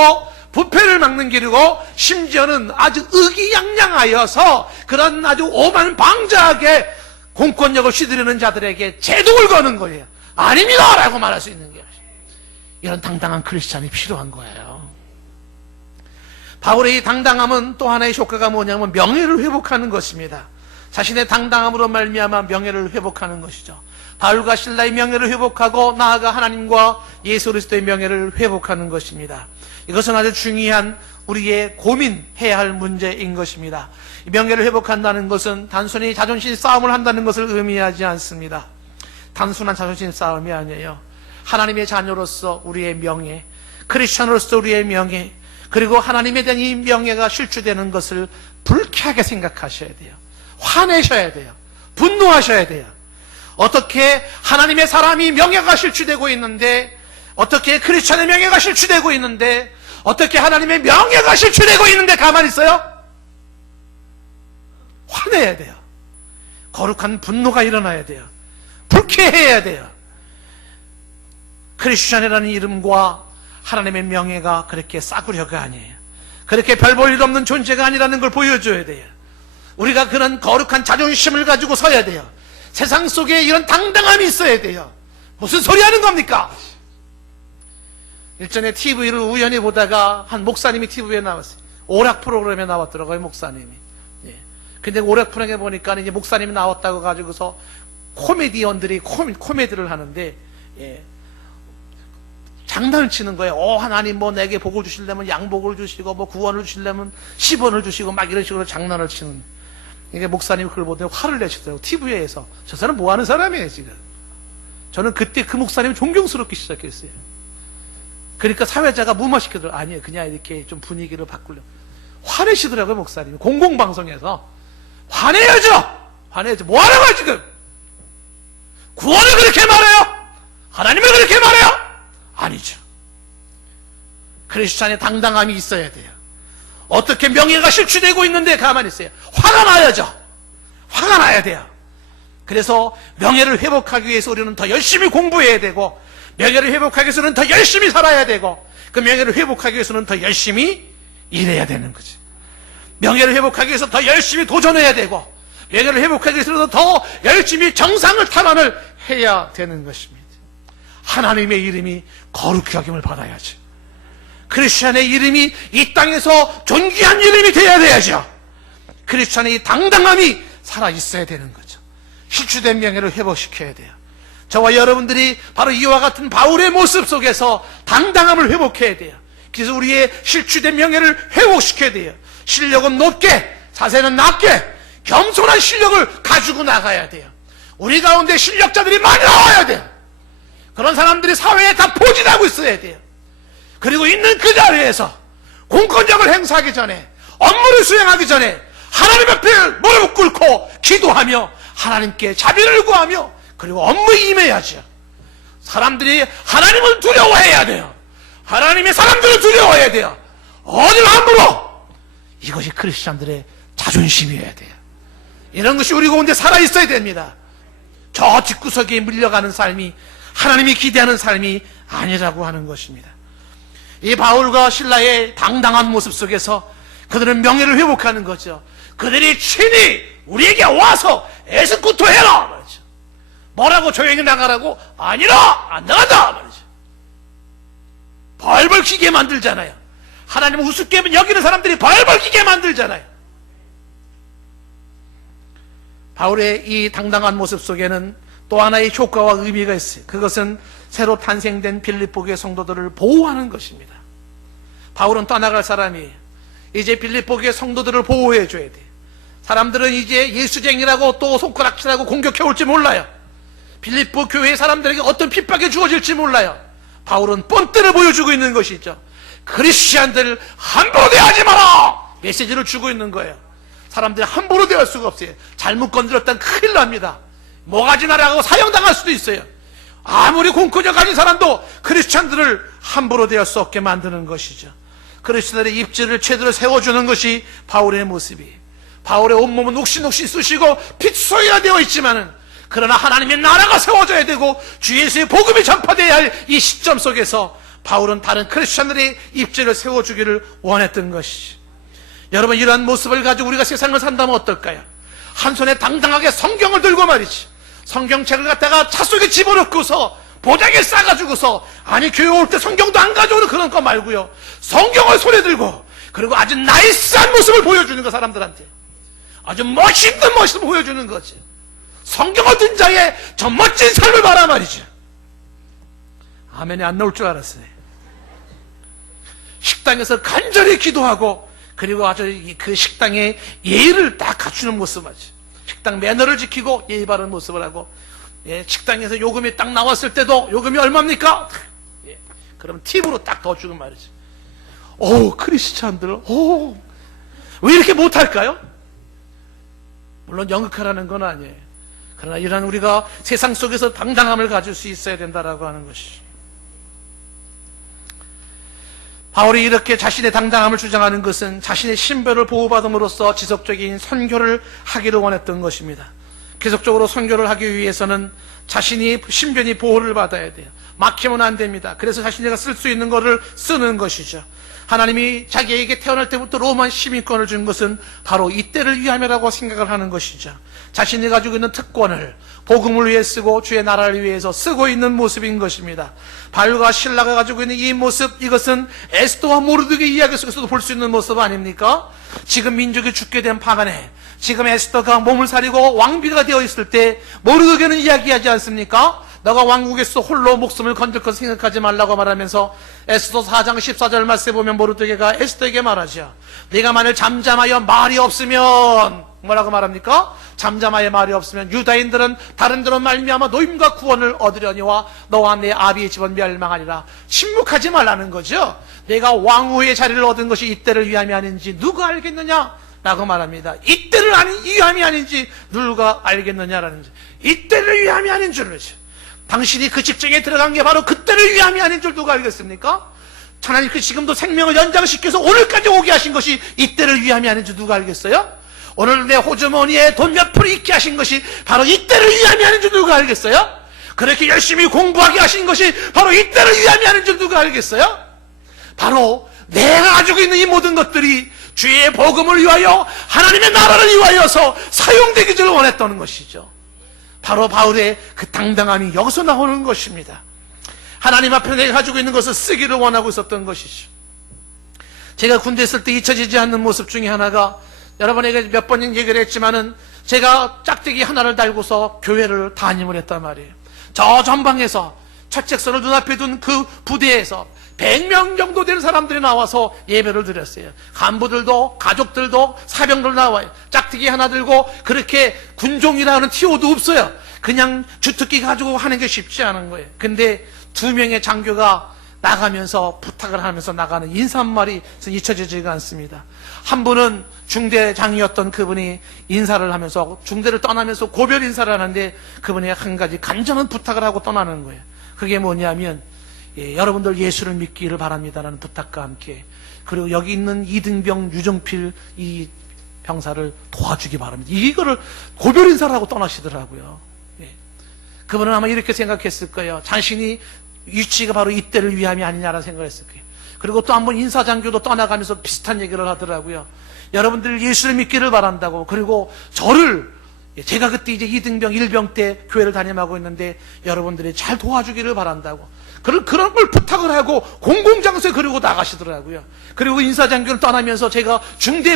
부패를 막는 길이고 심지어는 아주 의기양양하여서 그런 아주 오만방자하게 공권력을 휘두르는 자들에게 제동을 거는 거예요. 아닙니다! 라고 말할 수 있는 거예요. 이런 당당한 크리스찬이 필요한 거예요. 바울의 이 당당함은 또 하나의 효과가 뭐냐면 명예를 회복하는 것입니다. 자신의 당당함으로 말미암아 명예를 회복하는 것이죠. 바울과 실라의 명예를 회복하고 나아가 하나님과 예수 그리스도의 명예를 회복하는 것입니다. 이것은 아주 중요한 우리의 고민해야 할 문제인 것입니다. 명예를 회복한다는 것은 단순히 자존심 싸움을 한다는 것을 의미하지 않습니다. 단순한 자존심 싸움이 아니에요. 하나님의 자녀로서 우리의 명예, 크리스천으로서 우리의 명예, 그리고 하나님에 대한 이 명예가 실추되는 것을 불쾌하게 생각하셔야 돼요. 화내셔야 돼요. 분노하셔야 돼요. 어떻게 하나님의 사람이 명예가 실추되고 있는데, 어떻게 크리스천의 명예가 실추되고 있는데, 어떻게 하나님의 명예가 실추되고 있는데 가만히 있어요? 화내야 돼요. 거룩한 분노가 일어나야 돼요. 불쾌해야 돼요. 크리스천이라는 이름과 하나님의 명예가 그렇게 싸구려가 아니에요. 그렇게 별 볼 일 없는 존재가 아니라는 걸 보여줘야 돼요. 우리가 그런 거룩한 자존심을 가지고 서야 돼요. 세상 속에 이런 당당함이 있어야 돼요. 무슨 소리 하는 겁니까? 일전에 TV를 우연히 보다가 한 목사님이 TV에 나왔어요. 오락 프로그램에 나왔더라고요, 목사님이. 예. 근데 오락 프로그램에 보니까 이제 목사님이 나왔다고 가지고서 코미디언들이 코미디를 하는데, 예. 장난을 치는 거예요. 하나님 뭐 내게 복을 주시려면 양복을 주시고 뭐 구원을 주시려면 10원을 주시고 막 이런 식으로 장난을 치는. 이게 목사님이 그걸 보더니 화를 내시더라고요. TV에서. 저 사람 뭐 하는 사람이에요, 지금. 저는 그때 그 목사님이 존경스럽기 시작했어요. 그러니까 사회자가 무마시키더라고요. 아니에요. 그냥 이렇게 좀 분위기를 바꾸려고. 화내시더라고요, 목사님이. 공공방송에서. 화내야죠! 화내야죠. 뭐 하는 거야, 지금? 구원을 그렇게 말해요? 하나님을 그렇게 말해요? 아니죠. 크리스찬의 당당함이 있어야 돼요. 어떻게 명예가 실추되고 있는데 가만히 있어요. 화가 나야죠. 화가 나야 돼요. 그래서 명예를 회복하기 위해서 우리는 더 열심히 공부해야 되고, 명예를 회복하기 위해서는 더 열심히 살아야 되고, 그 명예를 회복하기 위해서는 더 열심히 일해야 되는 거지. 명예를 회복하기 위해서 더 열심히 도전해야 되고, 명예를 회복하기 위해서는 더 열심히 정상을 탈환을 해야 되는 것입니다. 하나님의 이름이 거룩히 여김을 받아야지. 크리스찬의 이름이 이 땅에서 존귀한 이름이 되어야 돼야죠. 크리스찬의 이 당당함이 살아있어야 되는 거죠. 실추된 명예를 회복시켜야 돼요. 저와 여러분들이 바로 이와 같은 바울의 모습 속에서 당당함을 회복해야 돼요. 그래서 우리의 실추된 명예를 회복시켜야 돼요. 실력은 높게, 자세는 낮게, 겸손한 실력을 가지고 나가야 돼요. 우리 가운데 실력자들이 많이 나와야 돼요. 그런 사람들이 사회에 다 포진하고 있어야 돼요. 그리고 있는 그 자리에서 공권력을 행사하기 전에, 업무를 수행하기 전에 하나님 앞에 무릎 꿇고 기도하며 하나님께 자비를 구하며 그리고 업무에 임해야죠. 사람들이 하나님을 두려워해야 돼요. 하나님의 사람들을 두려워해야 돼요. 어딜 함부로. 이것이 크리스찬들의 자존심이어야 돼요. 이런 것이 우리 가운데 살아있어야 됩니다. 저 뒷구석에 물려가는 삶이 하나님이 기대하는 삶이 아니라고 하는 것입니다. 이 바울과 실라의 당당한 모습 속에서 그들은 명예를 회복하는 거죠. 그들이 친히 우리에게 와서 에스쿠토 해라 말이죠. 뭐라고 조용히 나가라고? 아니라 안 나간다 말이죠. 벌벌 기게 만들잖아요. 하나님을 우습게 여기는 사람들이 벌벌 기게 만들잖아요. 바울의 이 당당한 모습 속에는 또 하나의 효과와 의미가 있어요. 그것은 새로 탄생된 빌립보교의 성도들을 보호하는 것입니다. 바울은 떠나갈 사람이에요. 이제 빌립보교의 성도들을 보호해 줘야 돼요. 사람들은 이제 예수쟁이라고 또 손가락질하고 공격해 올지 몰라요. 빌립보 교회의 사람들에게 어떤 핍박이 주어질지 몰라요. 바울은 본때를 보여주고 있는 것이죠. 크리스찬들 함부로 대하지 마라! 메시지를 주고 있는 거예요. 사람들이 함부로 대할 수가 없어요. 잘못 건드렸다면 큰일 납니다. 모가지 나라고 사형당할 수도 있어요. 아무리 공권력 가진 사람도 크리스찬들을 함부로 대할 수 없게 만드는 것이죠. 크리스찬들의 입지를 제대로 세워주는 것이 바울의 모습이에요. 바울의 온몸은 욱신욱신 쑤시고 핏소리가 되어 있지만은 그러나 하나님의 나라가 세워져야 되고 주 예수의 복음이 전파되어야 할 이 시점 속에서 바울은 다른 크리스찬들의 입지를 세워주기를 원했던 것이죠. 여러분, 이러한 모습을 가지고 우리가 세상을 산다면 어떨까요? 한 손에 당당하게 성경을 들고 말이지, 성경책을 갖다가 차 속에 집어넣고서 보자기에 싸가지고서, 아니 교회 올 때 성경도 안 가져오는 그런 거 말고요, 성경을 손에 들고 그리고 아주 나이스한 모습을 보여주는 거, 사람들한테 아주 멋있는 모습을 보여주는 거지. 성경을 든 자의 저 멋진 삶을 봐라 말이죠. 아멘이 안 나올 줄 알았어요. 식당에서 간절히 기도하고 그리고 아주 그 식당의 예의를 딱 갖추는 모습 말이죠. 식당 매너를 지키고 예의 바른 모습을 하고, 예, 식당에서 요금이 딱 나왔을 때도 요금이 얼마입니까? 예, 그럼 팁으로 딱 더 주는 말이죠. 오, 크리스찬들, 오, 왜 이렇게 못할까요? 물론 연극하라는 건 아니에요. 그러나 이러한 우리가 세상 속에서 당당함을 가질 수 있어야 된다라고 하는 것이. 바울이 이렇게 자신의 당당함을 주장하는 것은 자신의 신변을 보호받음으로써 지속적인 선교를 하기를 원했던 것입니다. 계속적으로 선교를 하기 위해서는 자신이 신변이 보호를 받아야 돼요. 막히면 안 됩니다. 그래서 자신이 쓸 수 있는 것을 쓰는 것이죠. 하나님이 자기에게 태어날 때부터 로마 시민권을 준 것은 바로 이때를 위함이라고 생각을 하는 것이죠. 자신이 가지고 있는 특권을 복음을 위해 쓰고 주의 나라를 위해서 쓰고 있는 모습인 것입니다. 바울과 실라가 가지고 있는 이 모습, 이것은 에스더와 모르드게의 이야기 속에서도 볼 수 있는 모습 아닙니까? 지금 민족이 죽게 된 파간에 지금 에스더가 몸을 사리고 왕비가 되어 있을 때 모르드게는 이야기하지 않습니까? 너가 왕국에서 홀로 목숨을 건질 것 생각하지 말라고 말하면서 에스더 4장 14절 말씀에 보면 모르드게가 에스더에게 말하죠. 네가 만일 잠잠하여 말이 없으면, 뭐라고 말합니까? 잠잠하여 말이 없으면 유다인들은 다른 데로 말미암아 노임과 구원을 얻으려니와 너와 내 아비의 집은 멸망하리라. 침묵하지 말라는 거죠. 내가 왕후의 자리를 얻은 것이 이때를 위함이 아닌지 누가 알겠느냐? 라고 말합니다. 이때를 위함이 아닌지 누가 알겠느냐라는 거죠. 이때를 위함이 아닌 줄을. 당신이 그 직장에 들어간 게 바로 그때를 위함이 아닌 줄 누가 알겠습니까? 하나님께 지금도 생명을 연장시켜서 오늘까지 오게 하신 것이 이때를 위함이 아닌 줄 누가 알겠어요? 오늘 내 호주머니에 돈 몇 푼 있게 하신 것이 바로 이때를 위함이 아닌 줄 누가 알겠어요? 그렇게 열심히 공부하게 하신 것이 바로 이때를 위함이 아닌 줄 누가 알겠어요? 바로 내가 가지고 있는 이 모든 것들이 주의 복음을 위하여 하나님의 나라를 위하여서 사용되기를 원했다는 것이죠. 바로 바울의 그 당당함이 여기서 나오는 것입니다. 하나님 앞에 내가 가지고 있는 것을 쓰기를 원하고 있었던 것이죠. 제가 군대 있을 때 잊혀지지 않는 모습 중에 하나가, 여러분에게 몇 번 얘기를 했지만은 제가 짝대기 하나를 달고서 교회를 담임을 했단 말이에요. 저 전방에서 철책선을 눈앞에 둔 그 부대에서 100명 정도 되는 사람들이 나와서 예배를 드렸어요. 간부들도 가족들도 사병들 나와요. 짝대기 하나 들고, 그렇게 군종이라는 티오도 없어요. 그냥 주특기 가지고 하는 게 쉽지 않은 거예요. 근데 2명의 장교가 나가면서 부탁을 하면서 나가는 인사 한 말이 잊혀지지가 않습니다. 한 분은 중대장이었던 그분이 인사를 하면서, 중대를 떠나면서 고별 인사를 하는데, 그분이 한 가지 간절한 부탁을 하고 떠나는 거예요. 그게 뭐냐면, 여러분들 예수를 믿기를 바랍니다라는 부탁과 함께, 그리고 여기 있는 이등병 유정필 이 병사를 도와주기 바랍니다. 이거를 고별 인사를 하고 떠나시더라고요. 그분은 아마 이렇게 생각했을 거예요. 자신이 위치가 바로 이때를 위함이 아니냐라는 생각을 했을 거예요. 그리고 또 한 번 인사장교도 떠나가면서 비슷한 얘기를 하더라고요. 여러분들 예수를 믿기를 바란다고, 그리고 저를, 제가 그때 이제 2등병 1병 때 교회를 담임하고 있는데 여러분들이 잘 도와주기를 바란다고, 그런 걸 부탁을 하고 공공장소에 그러고 나가시더라고요. 그리고 인사장교를 떠나면서 제가 중대에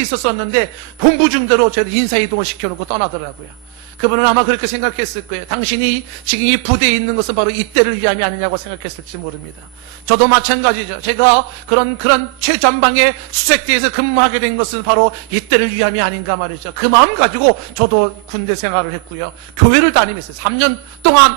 있었었는데 본부 중대로 저를 인사이동을 시켜놓고 떠나더라고요. 그분은 아마 그렇게 생각했을 거예요. 당신이 지금 이 부대에 있는 것은 바로 이때를 위함이 아니냐고 생각했을지 모릅니다. 저도 마찬가지죠. 제가 그런 최전방의 수색대에서 근무하게 된 것은 바로 이때를 위함이 아닌가 말이죠. 그 마음 가지고 저도 군대 생활을 했고요. 교회를 담임했어요. 3년 동안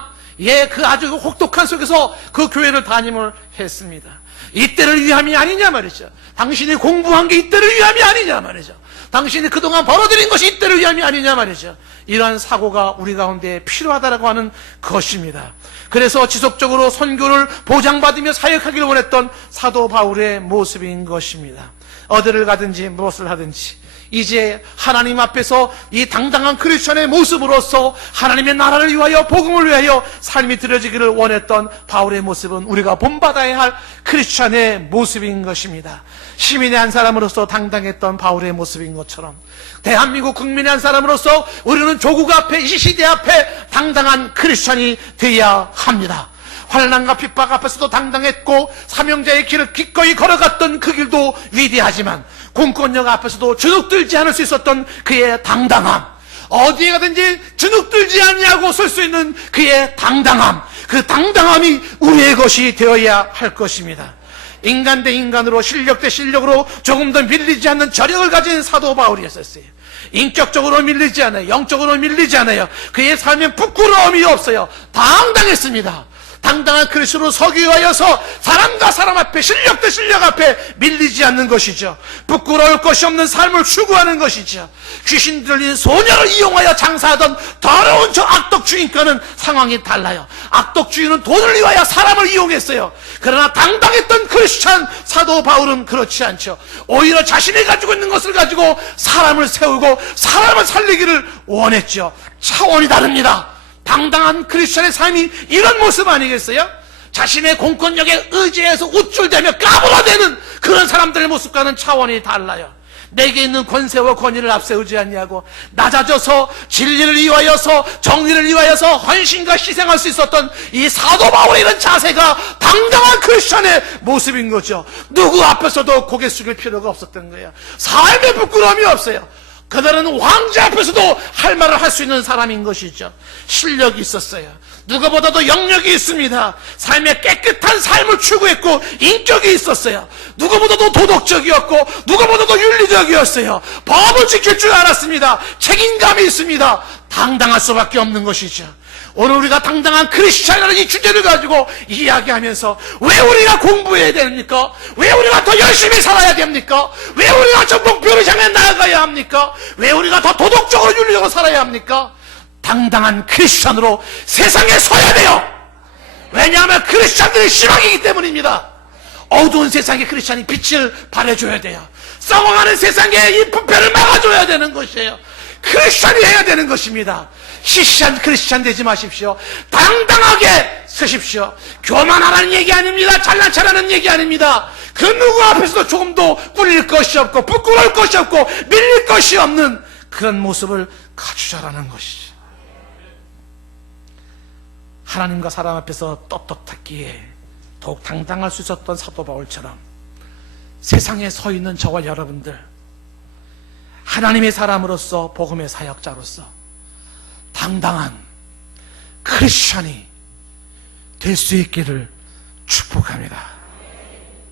그 아주 혹독한 속에서 그 교회를 담임을 했습니다. 이때를 위함이 아니냐 말이죠. 당신이 공부한 게 이때를 위함이 아니냐 말이죠. 당신이 그동안 벌어들인 것이 이때를 위함이 아니냐 말이죠. 이러한 사고가 우리 가운데 필요하다라고 하는 것입니다. 그래서 지속적으로 선교를 보장받으며 사역하기를 원했던 사도 바울의 모습인 것입니다. 어디를 가든지 무엇을 하든지 이제 하나님 앞에서 이 당당한 크리스천의 모습으로서 하나님의 나라를 위하여, 복음을 위하여 삶이 드려지기를 원했던 바울의 모습은 우리가 본받아야 할 크리스천의 모습인 것입니다. 시민의 한 사람으로서 당당했던 바울의 모습인 것처럼 대한민국 국민의 한 사람으로서 우리는 조국 앞에, 이 시대 앞에 당당한 크리스천이 되어야 합니다. 환난과 핍박 앞에서도 당당했고 사명자의 길을 기꺼이 걸어갔던 그 길도 위대하지만 공권력 앞에서도 주눅들지 않을 수 있었던 그의 당당함, 어디에 가든지 주눅들지 않냐고 설 수 있는 그의 당당함, 그 당당함이 우리의 것이 되어야 할 것입니다. 인간 대 인간으로, 실력 대 실력으로 조금 더 밀리지 않는 저력을 가진 사도 바울이었어요. 인격적으로 밀리지 않아요. 영적으로 밀리지 않아요. 그의 삶엔 부끄러움이 없어요. 당당했습니다. 당당한 그리스도로 서기 위하여서 사람과 사람 앞에, 실력 대 실력 앞에 밀리지 않는 것이죠. 부끄러울 것이 없는 삶을 추구하는 것이죠. 귀신 들린 소녀를 이용하여 장사하던 더러운 저 악독주의과는 상황이 달라요. 악독주의는 돈을 위하여 사람을 이용했어요. 그러나 당당했던 크리스찬 사도 바울은 그렇지 않죠. 오히려 자신이 가지고 있는 것을 가지고 사람을 세우고 사람을 살리기를 원했죠. 차원이 다릅니다. 당당한 크리스천의 삶이 이런 모습 아니겠어요? 자신의 공권력에 의지해서 우쭐대며 까불어대는 그런 사람들의 모습과는 차원이 달라요. 내게 있는 권세와 권위를 앞세우지 않냐고 낮아져서 진리를 위하여서, 정리를 위하여서 헌신과 희생할 수 있었던 이 사도 바울의 이런 자세가 당당한 크리스천의 모습인 거죠. 누구 앞에서도 고개 숙일 필요가 없었던 거예요. 삶에 부끄러움이 없어요. 그들은 왕자 앞에서도 할 말을 할 수 있는 사람인 것이죠. 실력이 있었어요. 누구보다도 영역이 있습니다. 삶의 깨끗한 삶을 추구했고 인격이 있었어요. 누구보다도 도덕적이었고 누구보다도 윤리적이었어요. 법을 지킬 줄 알았습니다. 책임감이 있습니다. 당당할 수밖에 없는 것이죠. 오늘 우리가 당당한 크리스찬이라는 이 주제를 가지고 이야기하면서 왜 우리가 공부해야 됩니까? 왜 우리가 더 열심히 살아야 됩니까? 왜 우리가 저 목표를 향해 나아가야 합니까? 왜 우리가 더 도덕적으로 윤리적으로 살아야 합니까? 당당한 크리스찬으로 세상에 서야 돼요. 왜냐하면 크리스찬들이 희망이기 때문입니다. 어두운 세상에 크리스찬이 빛을 발해줘야 돼요. 썩어가는 세상에 이 부패를 막아줘야 되는 것이에요. 크리스찬이 해야 되는 것입니다. 시시한 크리스찬 되지 마십시오. 당당하게 서십시오. 교만하라는 얘기 아닙니다. 잘난 척하는 얘기 아닙니다. 그 누구 앞에서도 조금도 꿀릴 것이 없고 부끄러울 것이 없고 밀릴 것이 없는 그런 모습을 갖추자라는 것이죠. 하나님과 사람 앞에서 떳떳했기에 더욱 당당할 수 있었던 사도 바울처럼 세상에 서 있는 저와 여러분들, 하나님의 사람으로서 복음의 사역자로서 당당한 크리스천이 될 수 있기를 축복합니다.